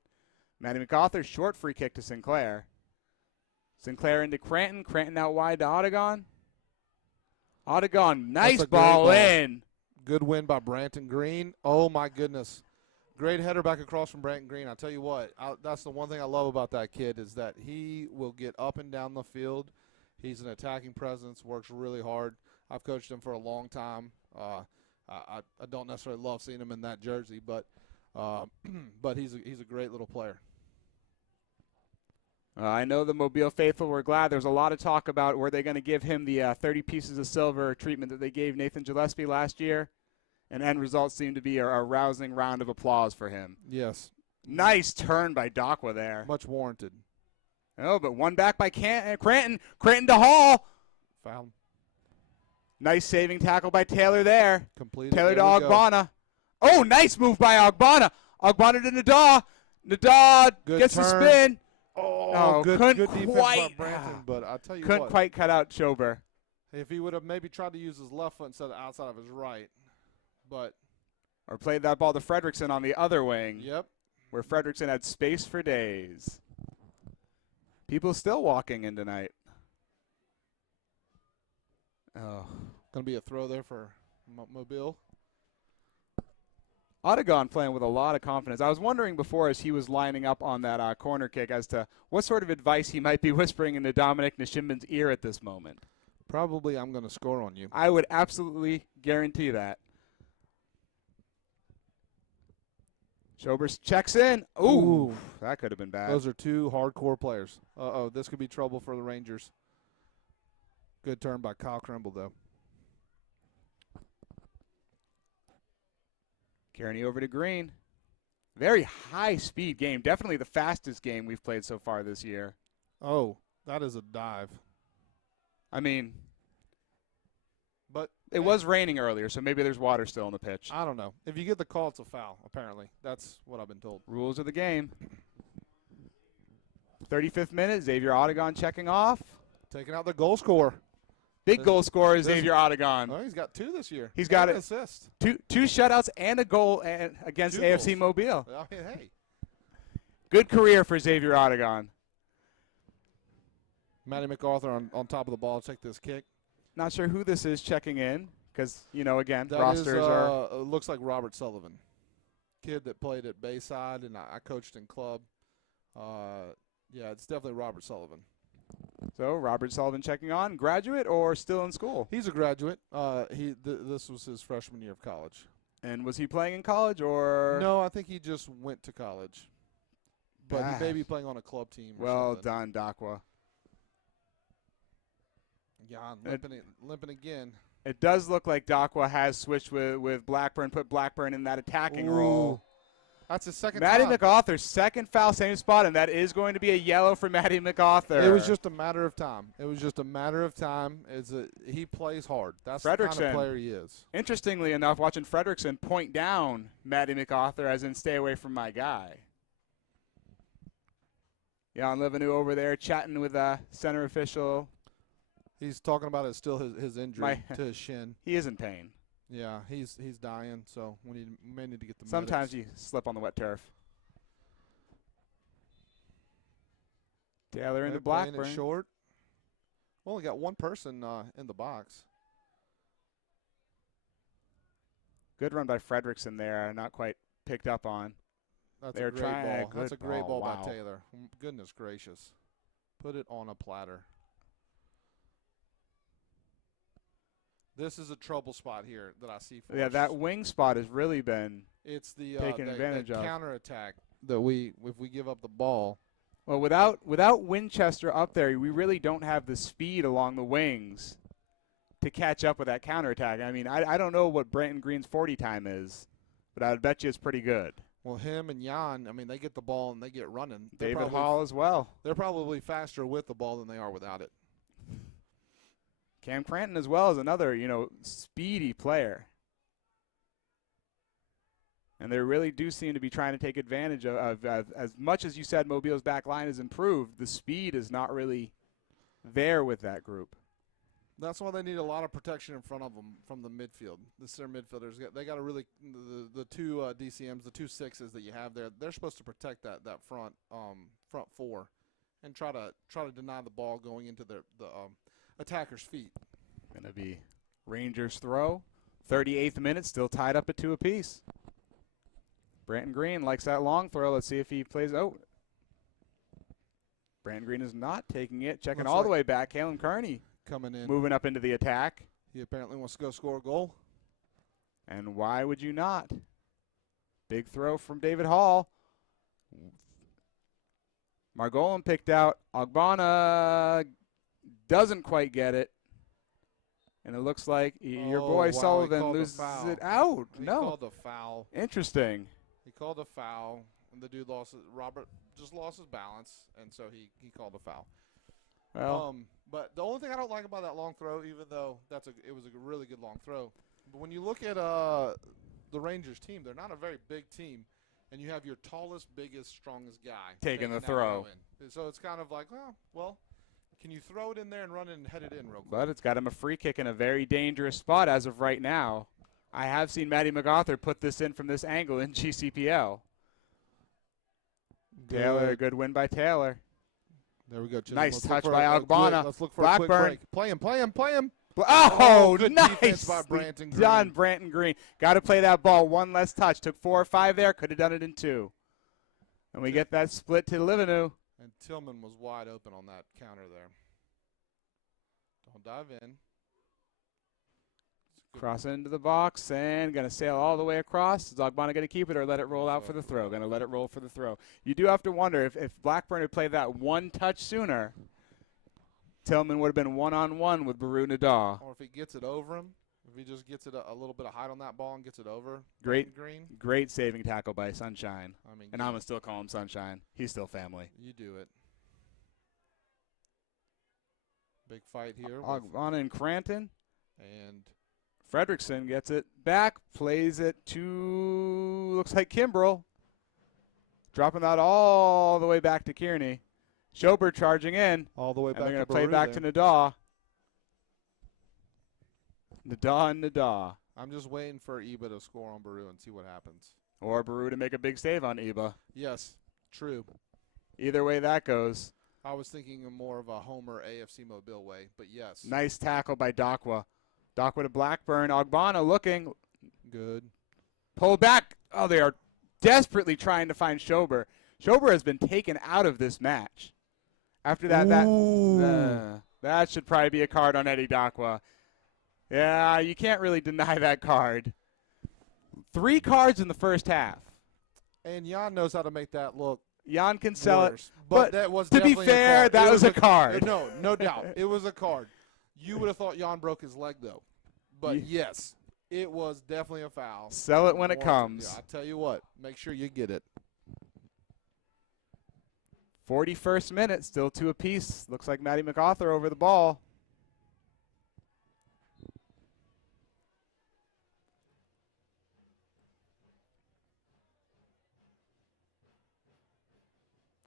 Manny McArthur, short free kick to Sinclair. Sinclair into Cranton. Cranton out wide to Odegon. Odegon, nice ball in. Good win by Branton Green. Oh, my goodness. Great header back across from Branton Green. I'll tell you what, that's the one thing I love about that kid is that he will get up and down the field. He's an attacking presence, works really hard. I've coached him for a long time. I don't necessarily love seeing him in that jersey, but he's a great little player. I know the Mobile faithful were glad. There's a lot of talk about were they going to give him the 30 pieces of silver treatment that they gave Nathan Gillespie last year. And end result seemed to be a rousing round of applause for him. Yes. Nice turn by Dakwa there. Much warranted. Oh, but one back by Cranton. Cranton to Hall. Foul. Nice saving tackle by Taylor there. Completed. Taylor to Ogbonna. Oh, nice move by Ogbonna. Ogbonna to Nadah. Nadah gets the spin. Oh, good defense by Branton, but I tell you what. Couldn't quite cut out Schober. If he would have maybe tried to use his left foot instead of outside of his right. Or played that ball to Fredrickson on the other wing. Yep. Where Fredrickson had space for days. People still walking in tonight. Oh. Going to be a throw there for Mobile. Odegon playing with a lot of confidence. I was wondering before as he was lining up on that corner kick as to what sort of advice he might be whispering into Dominic Nishimban's ear at this moment. Probably I'm going to score on you. I would absolutely guarantee that. Schober checks in. Ooh, that could have been bad. Those are two hardcore players. Uh-oh, this could be trouble for the Rangers. Good turn by Kyle Krimble, though. Kearney over to Green. Very high-speed game. Definitely the fastest game we've played so far this year. Oh, that is a dive. I mean, but it was raining earlier, so maybe there's water still on the pitch. I don't know. If you get the call, it's a foul, apparently. That's what I've been told. Rules of the game. 35th minute, Xavier Otagon checking off. Taking out the goal scorer. Big goal scorer, Xavier Otagon. Oh, he's got 2 this year. He's got an assist. Two shutouts and a goal against 2 AFC goals. Mobile. I mean, hey. Good career for Xavier Otagon. Matty MacArthur on top of the ball to take this kick. Not sure who this is checking in because, again, That rosters are. looks like Robert Sullivan, kid that played at Bayside, and I coached in club. Yeah, it's definitely Robert Sullivan. So Robert Sullivan checking on. Graduate or still in school? He's a graduate. This was his freshman year of college. And was he playing in college or? No, I think he just went to college. But he may be playing on a club team. Well done, Dakwa. Yeah, limping again. It does look like Dakwa has switched with Blackburn, put Blackburn in that attacking role. That's his second Matty time. MacArthur, second foul, same spot, and that is going to be a yellow for Matty MacArthur. It was just a matter of time. He plays hard. That's the kind of player he is. Interestingly enough, watching Fredrickson point down Matty MacArthur as in stay away from my guy. Jan Livenu over there chatting with a center official. He's talking about his injury to his shin. He is in pain. Yeah, he's dying, so we may need to get the Sometimes medics. you slip on the wet turf. Taylor into Blackburn. Playing it short. Only got one person in the box. Good run by Fredrickson there, not quite picked up on. That's They're a great trying ball. That's a great ball wow. by Taylor. Goodness gracious. Put it on a platter. This is a trouble spot here that I see for us. That wing spot has really been it's the taken advantage of. Counterattack that if we give up the ball. Well, without Winchester up there, we really don't have the speed along the wings to catch up with that counterattack. I mean, I don't know what Brandon Green's 40 time is, but I would bet you it's pretty good. Well, him and Jan, I mean, they get the ball and they get running. David Hall as well. They're probably faster with the ball than they are without it. Cam Cranton as well is another, speedy player. And they really do seem to be trying to take advantage of as much as you said Mobile's back line has improved, the speed is not really there with that group. That's why they need a lot of protection in front of them from the midfield. The center midfielders, they got to really the two DCMs, the 2 6s that you have there. They're supposed to protect that front four, and try to deny the ball going into the attacker's feet. Going to be Rangers throw. 38th minute, still tied up at 2 apiece. Brandon Green likes that long throw. Let's see if he plays. Oh, Brandon Green is not taking it. Checking all the way back. Kalen Kearney coming in, moving up into the attack. He apparently wants to go score a goal. And why would you not? Big throw from David Hall. Margolin picked out. Ogbonna doesn't quite get it. And it looks like your boy Sullivan loses it out. He called a foul. Interesting. He called a foul, and the dude Robert just lost his balance, and so he called a foul. Well, but the only thing I don't like about that long throw, even though it was a really good long throw, but when you look at the Rangers team, they're not a very big team, and you have your tallest, biggest, strongest guy taking the throw. So it's kind of like, well, can you throw it in there and run it and head it in real quick? But it's got him a free kick in a very dangerous spot as of right now. I have seen Matty MacArthur put this in from this angle in GCPL. Taylor, good win by Taylor. There we go. Chisholm. Nice touch by Ogbonna. Let's look for Blackburn. a quick break. Play him. Oh, good nice defense by Branton Green. done, Branton Green. Got to play that ball one less touch. Took 4 or 5 there. Could have done it in 2. And we get that split to Livenu. And Tillman was wide open on that counter there. Don't dive in. Cross into the box and going to sail all the way across. Is Ogbonna going to keep it or let it roll out for the throw? Going to let it roll for the throw. You do have to wonder if Blackburn had played that one touch sooner, Tillman would have been one-on-one with Baru Nadaw. Or if he gets it over him. If he just gets it a little bit of height on that ball and gets it over. Great Green. Great saving tackle by Sunshine. I mean, and I'm going to still call him Sunshine. He's still family. You do it. Big fight here. On in Cranton. And Fredrickson gets it back, plays it to, looks like Kimbrell. Dropping that all the way back to Kearney. Schober charging in. All the way back they're going to to play back to Nadaw. Nadaw and Nadaw. I'm just waiting for Iba to score on Baru and see what happens. Or Baru to make a big save on Iba. Yes, true. Either way that goes. I was thinking of more of a Homer AFC Mobile way, but yes. Nice tackle by Dakwa. Dakwa to Blackburn. Ogbonna looking. Good. Pulled back. Oh, they are desperately trying to find Schober. Schober has been taken out of this match. After that, that should probably be a card on Eddie Dakwa. Yeah, you can't really deny that card. 3 cards in the first half. And Jan knows how to make that look. Jan can sell worse. it. But that was to be fair, that was a card. No doubt. It was a card. You would have thought Jan broke his leg, though. But, yes, it was definitely a foul. Sell it when it comes. Yeah, I tell you what, make sure you get it. 41st minute, still 2 apiece. Looks like Matty MacArthur over the ball.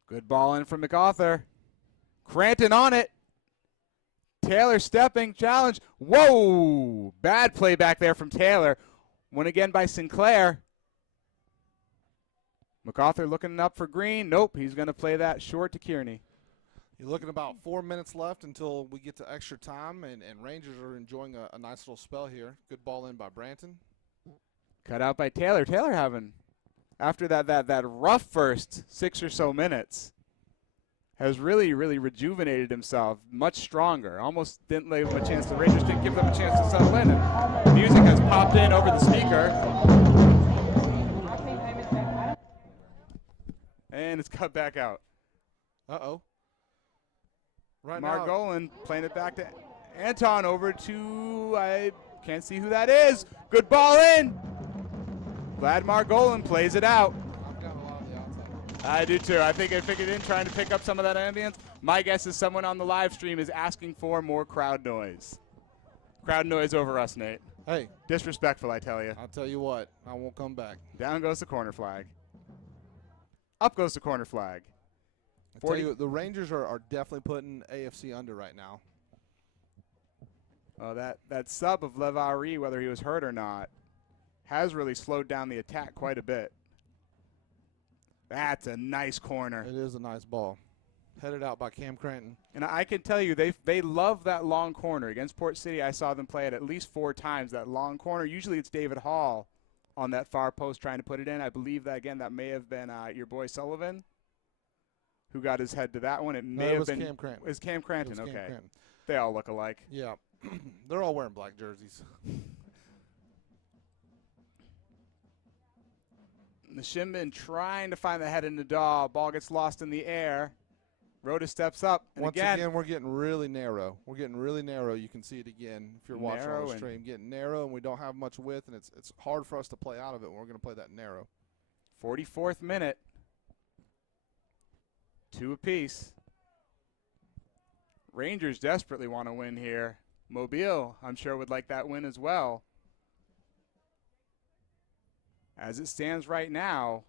Good ball in from MacArthur. Cranton on it. Taylor stepping, challenge. Whoa! Bad play back there from Taylor. One again by Sinclair. MacArthur looking up for Green. Nope, he's going to play that short to Kearney. You're looking about 4 minutes left until we get to extra time, and Rangers are enjoying a nice little spell here. Good ball in by Branton. Cut out by Taylor. Taylor having, after that rough first 6 or so minutes, has really rejuvenated himself, much stronger. Almost didn't leave him a chance. The Rangers didn't give them a chance to settle in. And music has popped in over the speaker. And it's cut back out. Uh-oh. Right Goallllll playing it back to Anton, over to, I can't see who that is. Good ball in. Glad Goallllll plays it out. I've got a lot of the outside. I do too. I think I figured in trying to pick up some of that ambience. My guess is someone on the live stream is asking for more crowd noise. Crowd noise over us, Nate. Hey. Disrespectful, I tell you. I'll tell you what, I won't come back. Down goes the corner flag. Up goes the corner flag. I tell you, the Rangers are definitely putting AFC under right now. Oh, that sub of Lev Ari, whether he was hurt or not, has really slowed down the attack quite a bit. That's a nice corner. It is a nice ball. Headed out by Cam Cranton. And I can tell you, they love that long corner. Against Port City, I saw them play it at least 4 times, that long corner. Usually it's David Hall on that far post trying to put it in. I believe that, again, that may have been your boy Sullivan who got his head to that one. It may have been Cam Cranton. It was Cam Cranton, Cam okay. Cranton. They all look alike. Yeah. They're all wearing black jerseys. Nishimbin trying to find the head in the dog. Ball gets lost in the air. Rhoda steps up. And Once again, we're getting really narrow. We're getting really narrow. You can see it again if you're watching on the stream. Getting narrow, and we don't have much width, and it's hard for us to play out of it when we're going to play that narrow. 44th minute. 2 apiece. Rangers desperately want to win here. Mobile, I'm sure, would like that win as well. As it stands right now,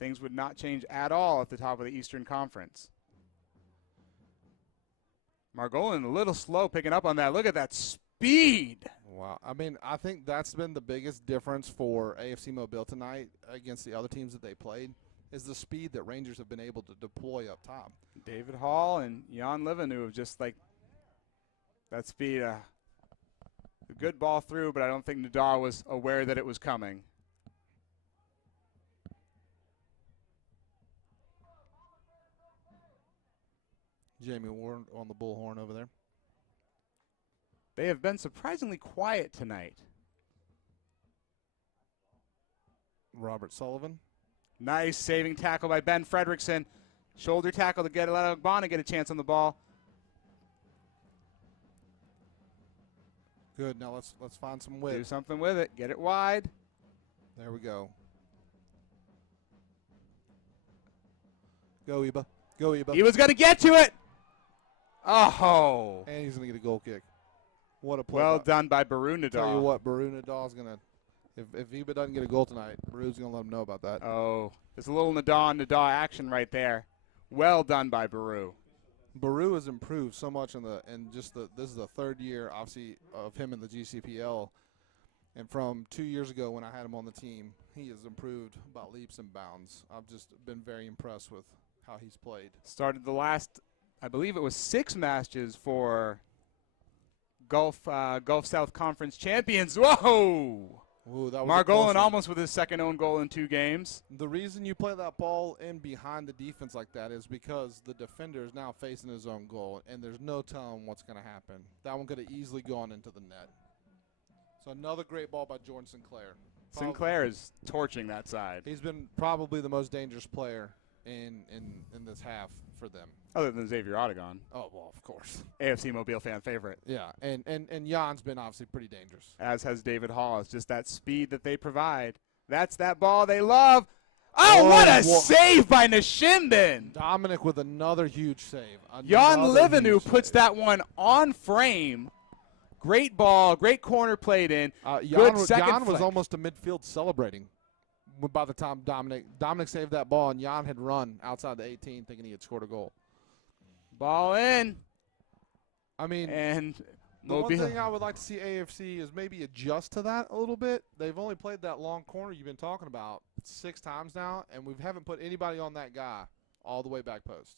things would not change at all at the top of the Eastern Conference. Goallllll a little slow picking up on that. Look at that speed. Wow. I mean, I think that's been the biggest difference for AFC Mobile tonight against the other teams that they played, is the speed that Rangers have been able to deploy up top. David Hall and Jan Livenu have just like that speed. A good ball through, but I don't think Nadaw was aware that it was coming. Jamie Ward on the bullhorn over there. They have been surprisingly quiet tonight. Robert Sullivan. Nice saving tackle by Ben Fredrickson. Shoulder tackle to let Ogbonna get a chance on the ball. Good. Now let's find some Do width. something with it. Get it wide. There we go. Go, Iba. Go, Iba. He was going to get to it. Oh. And he's going to get a goal kick. What a play. Well done by Baru Nadal. Tell you what, Baru Nadal's going to, if Iba doesn't get a goal tonight, Baru's going to let him know about that. Oh, there's a little Nadal action right there. Well done by Baru. Baru has improved so much this is the third year, obviously, of him in the GCPL. And from 2 years ago when I had him on the team, he has improved about leaps and bounds. I've just been very impressed with how he's played. Started the last, I believe it was 6 matches for Gulf South Conference champions. Whoa! Ooh, that was Margolin almost with his second own goal in 2 games. The reason you play that ball in behind the defense like that is because the defender is now facing his own goal, and there's no telling what's going to happen. That one could have easily gone into the net. So another great ball by Jordan Sinclair. Sinclair is torching that side. He's been probably the most dangerous player in this half for them. Other than Xavier Odegon. Oh, well, of course. AFC Mobile fan favorite. Yeah, and Jan's been obviously pretty dangerous. As has David Hall. It's just that speed that they provide. That's that ball they love. Oh, what a save by Nishinden. Dominic with another huge save. Jan Livenu puts that one on frame. Great ball, great corner played in. Good second Jan was flick. almost to midfield celebrating by the time Dominic saved that ball, and Jan had run outside the 18 thinking he had scored a goal. Ball in. I mean, and the one thing I would like to see AFC is maybe adjust to that a little bit. They've only played that long corner you've been talking about 6 times now, and we haven't put anybody on that guy all the way back post.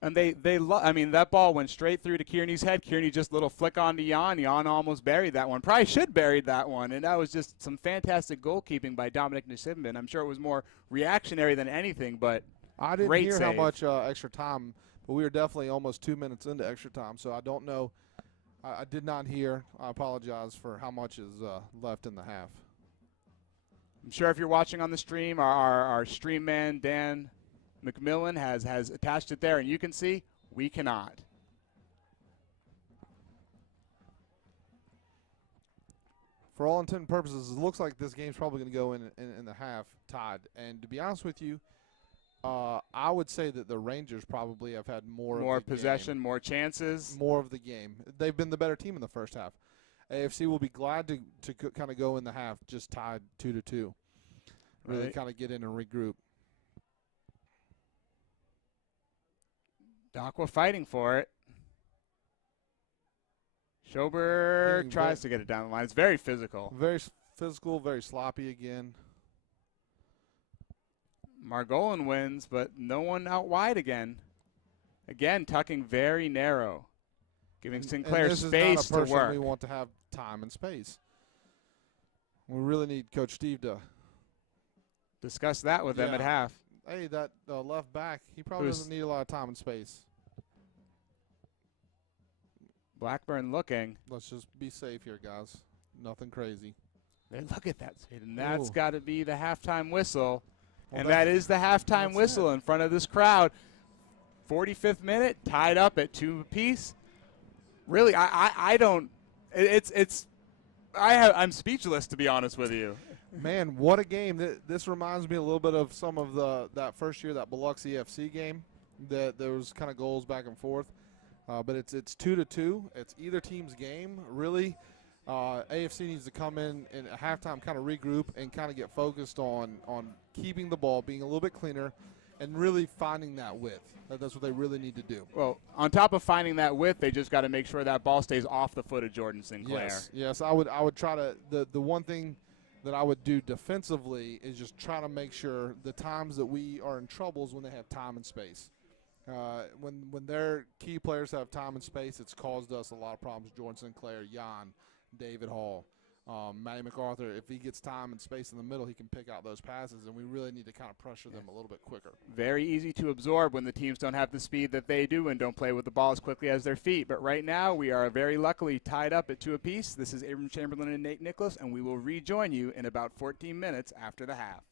And I mean, that ball went straight through to Kearney's head. Kearney just little flick on to Jan. Jan almost buried that one. Probably should buried that one. And that was just some fantastic goalkeeping by Dominic Nishinden. I'm sure it was more reactionary than anything, but I didn't great hear save. how much extra time, but we were definitely almost 2 minutes into extra time, so I don't know. I did not hear. I apologize for how much is left in the half. I'm sure if you're watching on the stream, our stream man, Dan McMillan, has attached it there, and you can see we cannot. For all intent and purposes, it looks like this game's probably going to go in the half tied. And to be honest with you, I would say that the Rangers probably have had more possession, game, more chances. more of the game. They've been the better team in the first half. AFC will be glad to kind of go in the half just tied 2-2. Really Right. kind of get in and regroup. Aqua fighting for it. Schoberg tries to get it down the line. It's very physical. Very physical, very sloppy again. Margolin wins, but no one out wide again. Again, tucking very narrow, giving Sinclair and this space is not a to person work. we want to have time and space. We really need Coach Steve to Discuss that with them at half. Hey, that left back, he probably doesn't need a lot of time and space. Blackburn looking. Let's just be safe here, guys. Nothing crazy. And look at that speed. And that's Ooh. got to be the halftime whistle. Well, And that is the halftime whistle in front of this crowd. 45th minute, tied up at 2 apiece. Really, I don't. I'm speechless, to be honest with you. Man, what a game. This reminds me a little bit of some of that first year, that Biloxi FC game. That there was kind of goals back and forth. But it's 2-2. It's either team's game. Really, AFC needs to come in at halftime, kind of regroup and kind of get focused on keeping the ball, being a little bit cleaner, and really finding that width. That's what they really need to do. Well, on top of finding that width, they just got to make sure that ball stays off the foot of Jordan Sinclair. Yes. I would try to. The one thing that I would do defensively is just try to make sure the times that we are in trouble is when they have time and space. When their key players have time and space, it's caused us a lot of problems. Jordan Sinclair, Jan, David Hall, Matty MacArthur. If he gets time and space in the middle, he can pick out those passes, and we really need to kind of pressure them a little bit quicker. Very easy to absorb when the teams don't have the speed that they do and don't play with the ball as quickly as their feet. But right now, we are very luckily tied up at 2 apiece. This is Abram Chamberlain and Nate Nicholas, and we will rejoin you in about 14 minutes after the half.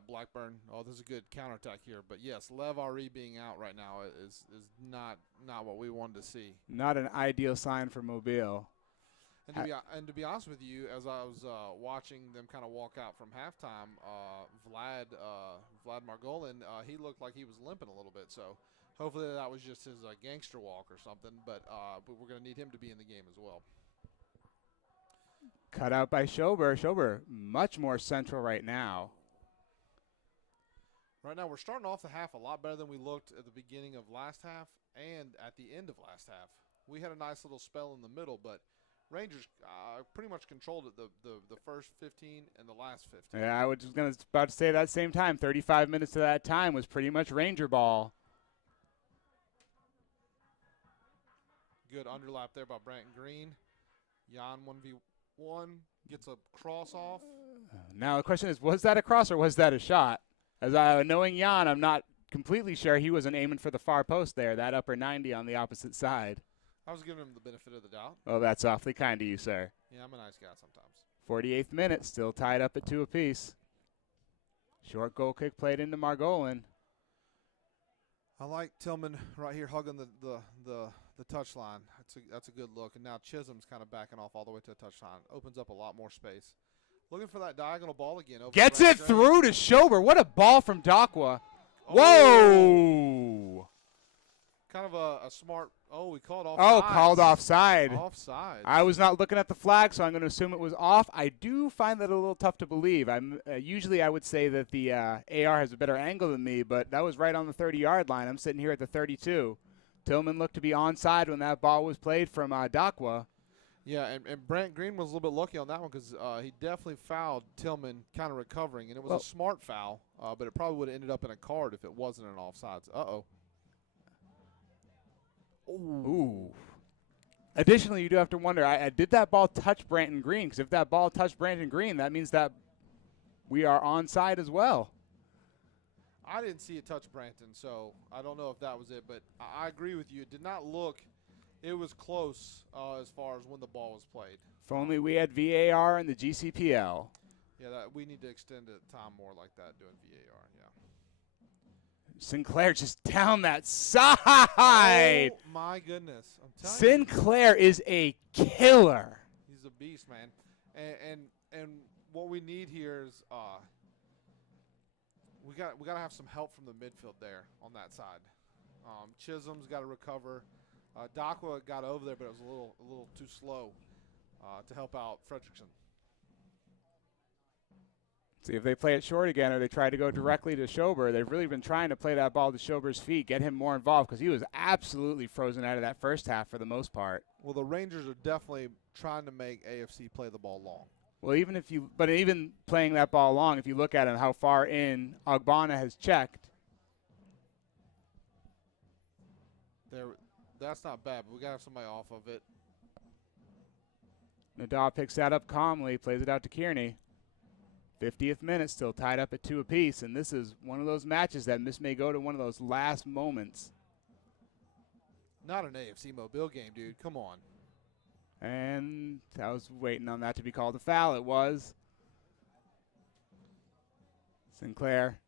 Yeah, Blackburn. Oh, this is a good counterattack here. But yes, Lev Ari being out right now is not what we wanted to see. Not an ideal sign for Mobile. And to be honest with you, as I was watching them kind of walk out from halftime, Vlad Margolin, he looked like he was limping a little bit. So hopefully that was just his gangster walk or something. But we're going to need him to be in the game as well. Cut out by Schober. Schober much more central right now. Right now we're starting off the half a lot better than we looked at the beginning of last half and at the end of last half. We had a nice little spell in the middle, but Rangers pretty much controlled it the first 15 and the last 15. Yeah, I was just about to say at that same time, 35 minutes of that time was pretty much Ranger ball. Good underlap there by Brant Green. Jan 1v1 gets a cross off. Now the question is, was that a cross or was that a shot? As knowing Jan, I'm not completely sure he wasn't aiming for the far post there, that upper 90 on the opposite side. I was giving him the benefit of the doubt. Oh, that's awfully kind of you, sir. Yeah, I'm a nice guy sometimes. 48th minute, still tied up at 2 apiece. Short goal kick played into Margolin. I like Tillman right here hugging the touchline. That's a good look. And now Chisholm's kind of backing off all the way to the touchline. Opens up a lot more space. Looking for that diagonal ball again. Gets it through to Schober. What a ball from Dakwa. Whoa! Kind of a smart. Oh, we called offside. Oh, called offside. Offside. I was not looking at the flag, so I'm going to assume it was off. I do find that a little tough to believe. Usually I would say that the AR has a better angle than me, but that was right on the 30-yard line. I'm sitting here at the 32. Tillman looked to be onside when that ball was played from Dakwa. Yeah, and Brant Green was a little bit lucky on that one because he definitely fouled Tillman kind of recovering, and it was a smart foul, but it probably would have ended up in a card if it wasn't an offsides. Uh-oh. Ooh. Additionally, you do have to wonder, did that ball touch Branton Green? Because if that ball touched Branton Green, that means that we are onside as well. I didn't see it touch Branton, so I don't know if that was it, but I agree with you. It did not look – it was close as far as when the ball was played. If only we had VAR in the GCPL. Yeah, we need to extend the time more like that doing VAR, yeah. Sinclair just down that side. Oh, my goodness. I'm telling Sinclair is a killer. He's a beast, man. And what we need here is we got to have some help from the midfield there on that side. Chisholm's got to recover. Dakwa got over there, but it was a little too slow to help out Fredrickson. See if they play it short again or they try to go directly to Schober. They've really been trying to play that ball to Schober's feet, get him more involved because he was absolutely frozen out of that first half for the most part. Well, the Rangers are definitely trying to make AFC play the ball long. Well, even playing that ball long, if you look at him, how far in Ogbonna has checked. That's not bad, but we got to have somebody off of it. Nadaw picks that up calmly, plays it out to Kearney. 50th minute, still tied up at 2 apiece, and this is one of those matches that may go to one of those last moments. Not an AFC Mobile game, dude. Come on. And I was waiting on that to be called a foul. It was. Sinclair,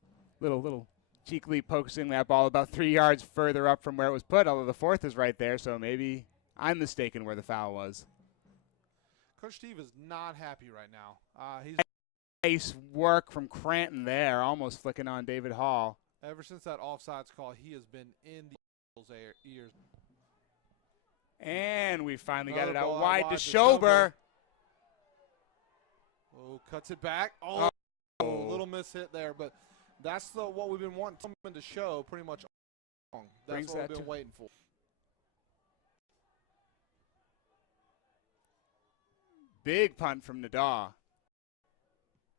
little cheekily poking that ball about 3 yards further up from where it was put, although the fourth is right there, so maybe I'm mistaken where the foul was. Coach Steve is not happy right now. He's nice work from Cranton there, almost flicking on David Hall. Ever since that offsides call, he has been in the ears. And we finally got Another it out ball wide to Schober. Oh, cuts it back. Oh, a little miss hit there, but that's what we've been wanting someone to show pretty much all along. That's what we've been waiting for. Big punt from Nadaw.